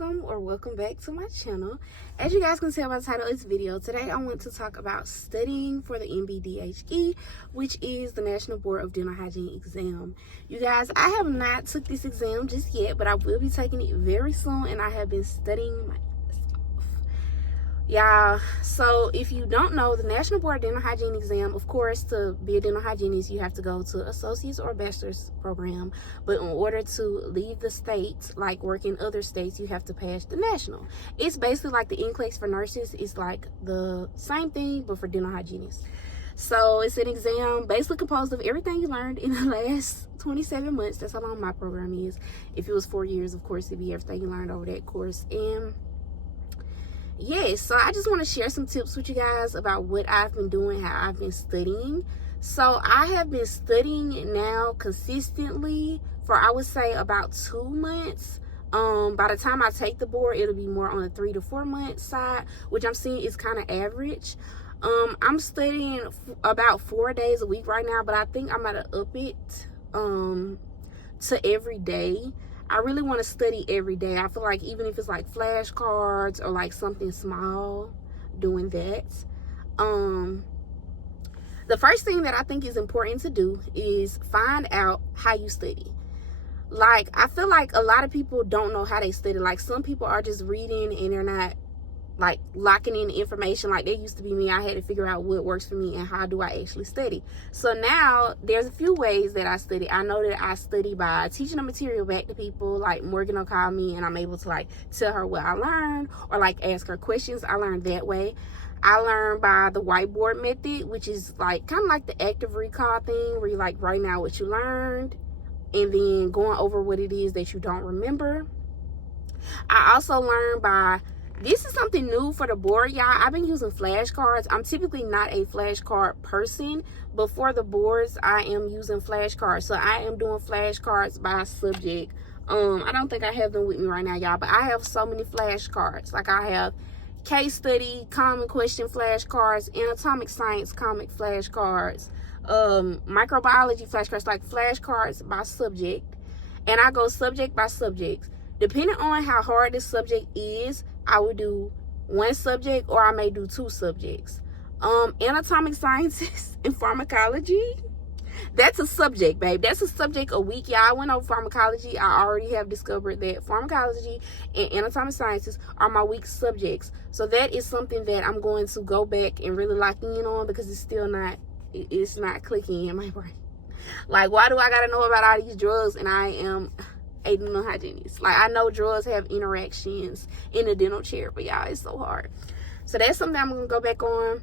welcome back to my channel. As you guys can tell by the title of this video, today I want to talk about studying for the NBDHE, which is the National Board of Dental Hygiene exam. You guys, I have not took this exam just yet, but I will be taking it very soon, and I have been studying my y'all. So if you don't know, the National Board of Dental Hygiene exam, of course, to be a dental hygienist, you have to go to associate's or bachelor's program. But in order to leave the state, like work in other states, you have to pass the national. It's basically like the NCLEX for nurses. It's like the same thing, but for dental hygienists. So it's an exam basically composed of everything you learned in the last 27 months. That's how long my program is. If it was 4 years, of course, it'd be everything you learned over that course. And yes, so I just want to share some tips with you guys about what I've been doing, how I've been studying. So I have been studying now consistently for, I would say, about 2 months. By the time I take the board, it'll be more on the 3 to 4 month side, which I'm seeing is kind of average. I'm studying about 4 days a week right now, but I think I'm gonna up it to every day. I really want to study every day. I feel like even if it's like flashcards or like something small, doing that. The first thing that I think is important to do is find out how you study. Like, I feel like a lot of people don't know how they study. Like, some people are just reading and they're not like locking in information. Like, there used to be me. I had to figure out what works for me and how do I actually study. So now there's a few ways that I study. I know that I study by teaching the material back to people. Like, Morgan will call me and I'm able to like tell her what I learned or like ask her questions. I learned that way. I learned by the whiteboard method, which is like kind of like the active recall thing where you like writing out what you learned and then going over what it is that you don't remember. I also learned by, this is something new for the board, y'all. I've been using flashcards. I'm typically not a flashcard person, but for the boards, I am using flashcards. So I am doing flashcards by subject. I don't think I have them with me right now, y'all, but I have so many flashcards. Like, I have case study, common question flashcards, anatomic science comic flashcards, microbiology flashcards, like flashcards by subject. And I go subject by subject. Depending on how hard this subject is, I will do one subject or I may do 2 subjects. Anatomic sciences and pharmacology, that's a subject, babe. That's a subject a week. Yeah, I went over pharmacology. I already have discovered that pharmacology and anatomic sciences are my weak subjects. So that is something that I'm going to go back and really lock in on because it's not clicking in my brain. Like, why do I gotta know about all these drugs and I am a dental hygienist? Like, I know drugs have interactions in the dental chair, but y'all, it's so hard. So that's something I'm gonna go back on,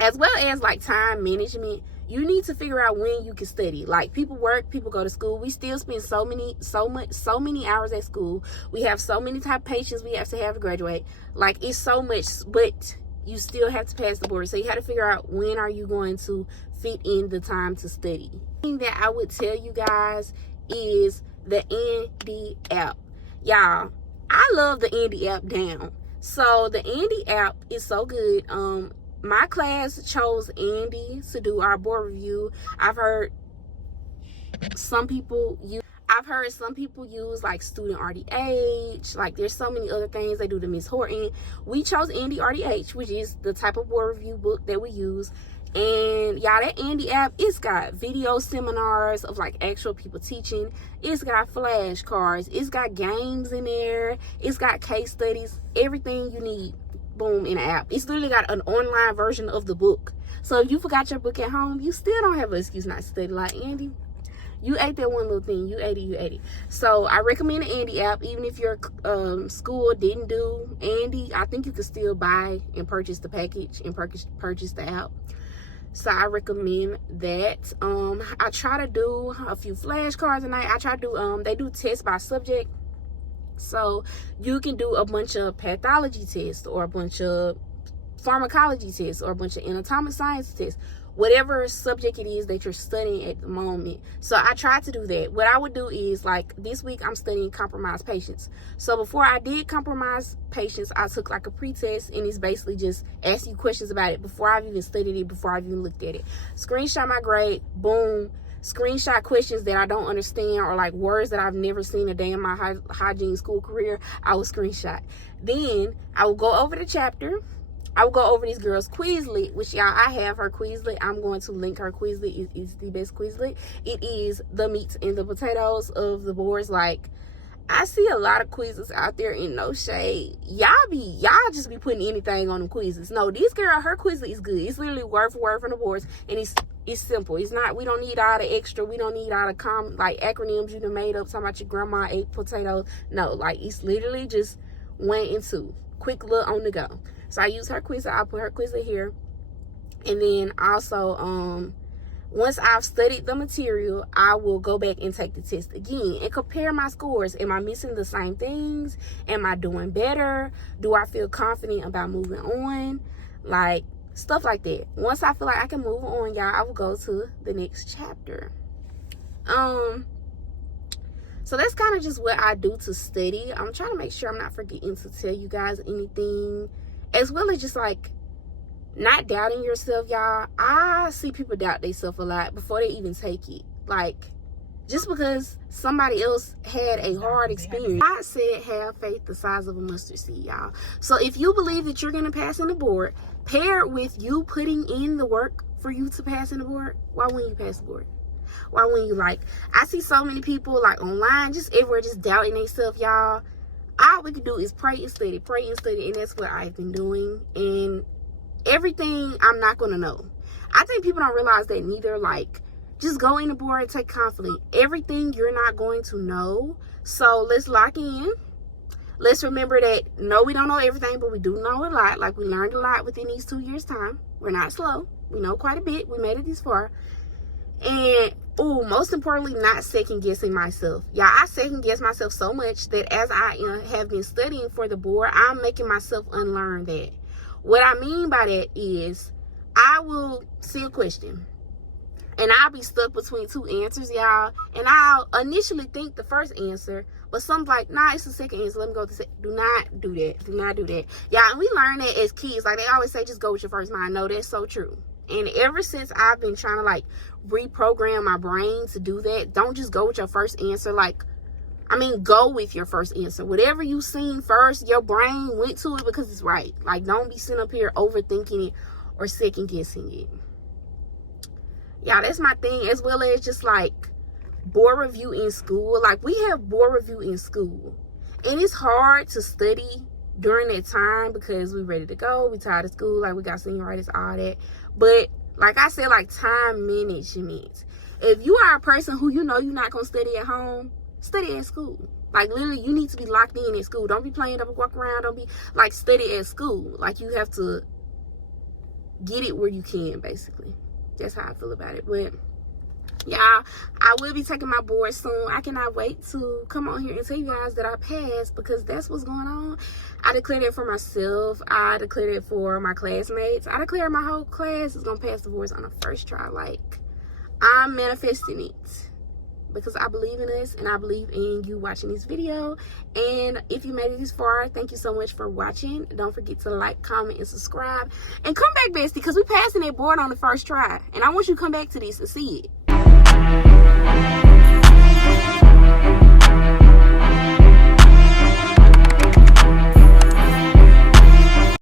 as well as like time management. You need to figure out when you can study. Like, people work, people go to school. We still spend so many hours at school. We have so many type of patients we have to graduate. Like, it's so much, but you still have to pass the board. So you have to figure out when are you going to fit in the time to study. The thing that I would tell you guys is the ND app. Y'all, I love the ND app down. So the ND app is so good. My class chose Andy to do our board review. I've heard some people use like Student RDH. Like, there's so many other things they do to Miss Horton. We chose Andy RDH, which is the type of board review book that we use. And y'all, that Andy app, it's got video seminars of like actual people teaching. It's got flashcards. It's got games in there. It's got case studies. Everything you need, boom, in the app. It's literally got an online version of the book. So if you forgot your book at home, you still don't have an excuse not to study. Like, Andy, you ate that one little thing. You ate it. So I recommend the Andy app. Even if your school didn't do Andy, I think you can still buy and purchase the package and purchase the app. So I recommend that. I try to do a few flashcards a night. I try to do, they do tests by subject. So you can do a bunch of pathology tests or a bunch of pharmacology tests or a bunch of anatomic science tests, whatever subject it is that you're studying at the moment. So I try to do that. What I would do is, like, this week I'm studying compromised patients. So before I did compromised patients, I took like a pre-test, and it's basically just asking you questions about it before I've even studied it, before I've even looked at it. Screenshot my grade, boom, screenshot questions that I don't understand, or like words that I've never seen a day in my hygiene school career. I will screenshot. Then I will go over the chapter. I will go over these girls' Quizlet, which y'all, I have her Quizlet. I'm going to link her Quizlet. It's the best Quizlet. It is the meats and the potatoes of the boards. Like, I see a lot of quizzes out there, in no shade. Y'all just be putting anything on them quizzes. No, this girl, her Quizlet is good. It's literally word for word from the boards, and it's simple. It's not, we don't need all the extra. We don't need all the acronyms you done made up talking about your grandma ate potatoes. No, like, it's literally just 1 and 2. Quick look on the go. So I use her Quizlet. I'll put her Quizlet here. And then also, once I've studied the material, I will go back and take the test again and compare my scores. Am I missing the same things? Am I doing better? Do I feel confident about moving on? Like, stuff like that. Once I feel like I can move on, y'all, I will go to the next chapter. So that's kind of just what I do to study. I'm trying to make sure I'm not forgetting to tell you guys anything, as well as just like not doubting yourself, y'all. I see people doubt themselves a lot before they even take it. Like, just because somebody else had a hard experience. I said have faith the size of a mustard seed, y'all. So if you believe that you're going to pass in the board, paired with you putting in the work for you to pass in the board, why wouldn't you pass the board? Why wouldn't you? Like, I see so many people, like, online, just everywhere, just doubting themselves, y'all. All we can do is pray and study, and that's what I've been doing. And everything I'm not going to know. I think people don't realize that neither. Like, just go in the board and take confidence. Everything you're not going to know. So let's lock in. Let's remember that, no, we don't know everything, but we do know a lot. Like, we learned a lot within these 2 years' time. We're not slow. We know quite a bit. We made it this far. And, most importantly, not second guessing myself. Yeah, I second guess myself so much that as I have been studying for the board, I'm making myself unlearn that. What I mean by that is, I will see a question and I'll be stuck between 2 answers, y'all. And I'll initially think the first answer, but some's like, nah, it's the second answer. Let me go with the second. Do not do that. Do not do that. Yeah, and we learn that as kids. Like, they always say, just go with your first mind. No, that's so true. And ever since I've been trying to, like, reprogram my brain to do that, don't just go with your first answer. Like, go with your first answer. Whatever you seen first, your brain went to it because it's right. Like, don't be sitting up here overthinking it or second guessing it. Yeah, that's my thing. As well as just like board review in school. Like, we have board review in school, and it's hard to study during that time because we're ready to go. We tired of school. Like, we got senioritis, all that. But like I said, like, time management. If you are a person who you're not going to study at home, study at school. Like, literally, you need to be locked in at school. Don't be playing double walk around. Don't be, like, study at school. Like, you have to get it where you can, basically. That's how I feel about it. But, y'all, I will be taking my board soon. I cannot wait to come on here and tell you guys that I passed, because that's what's going on. I declared it for myself. I declared it for my classmates. I declared my whole class is going to pass the boards on the first try. Like, I'm manifesting it, because I believe in us, and I believe in you watching this video. And if you made it this far, thank you so much for watching. Don't forget to like, comment, and subscribe. And come back, bestie, because we passing that board on the first try. And I want you to come back to this and see it.